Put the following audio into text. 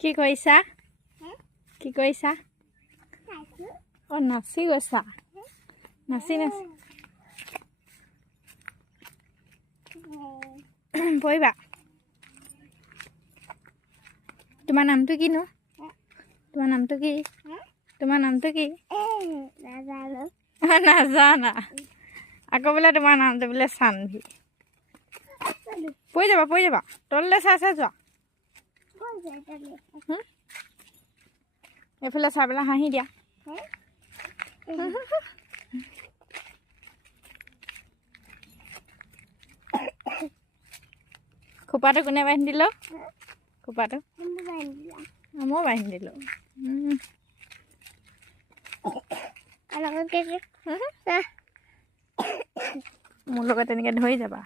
কি কৰিছা? কি কৰিছা? অ' নাচি গৈছা? নাচি পৰিবা। তোমাৰ নামটো কিনো? তোমাৰ নামটো কি? তোমাৰ নামটো কি? নাজানা। আকৌ বোলে তোমাৰ নামটো বোলে চানভি। পৰি যাবা। তললৈ চাই যোৱা। এইফালে চাই পেলাই হাঁহি দিয়া। খোপাটো কোনে বান্ধি দিল? খোপাটো মই বান্ধি দিলোঁ। মোৰ লগত তেনেকৈ ধৰি যাবা।